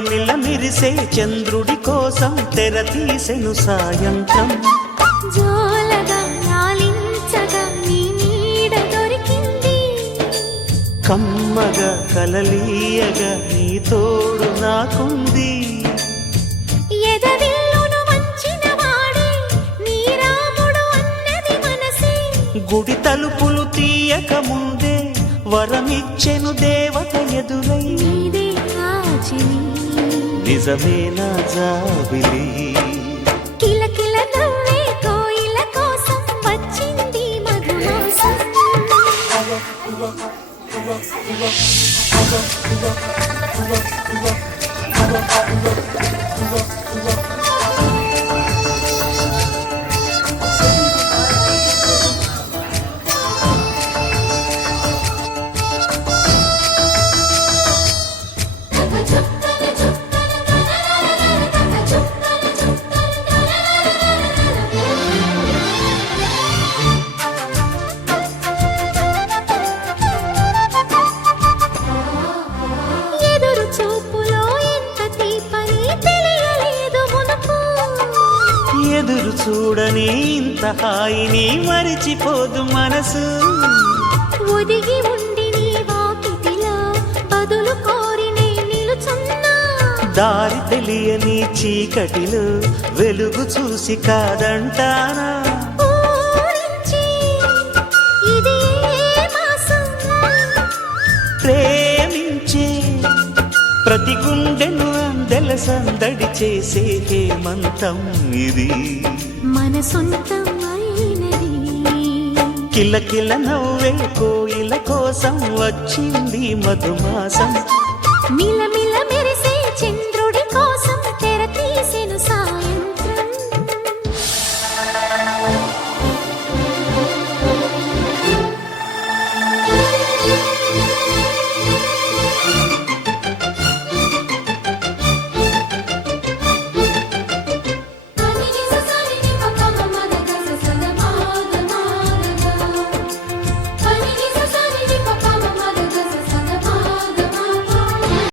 మిలమిల మిరిసే చంద్రుడి కోసం తెర తీసెను సాయంత్రం. జోలగా లాలించగా నీ నీడ దొరికింది, కమ్మగా కలలీయగా నీ తోడు నాకుంది. ఎదవిల్లును వంచిన వాడే నీ రాముడు అన్నది మనసే, గుడి తలుపులు తీయక ముందే వరమిచ్చెను దేవత ఎదురై. నీదే కాచిని నిజమేనా జాబిలి, కిలకిల నవ్వే కోయిల కోసం వచ్చింది మధుమాసం. ఎదురు చూపులో ఎంత తీపని తెలియలేదు మునుపు, ఎదురు చూడని ఇంత హాయిని మరిచిపోదు మనసు. ఒదిగి ఉండి నీ వాకిటిలో బదులు కోరి నే నిలుచున్నా, దారి తెలియని చీకటిలో వెలుగు చూసి కాదంటానా. ఊరించి ఇది ఏ మాసం, ప్రేమించే ప్రతి గుండెను అందెల సందడి చేసే హేమంతం ఇది. మన సొంతం అయినది. కిలకిల నవ్వే కోయిల కోసం వచ్చింది మధుమాసం. మిలమిల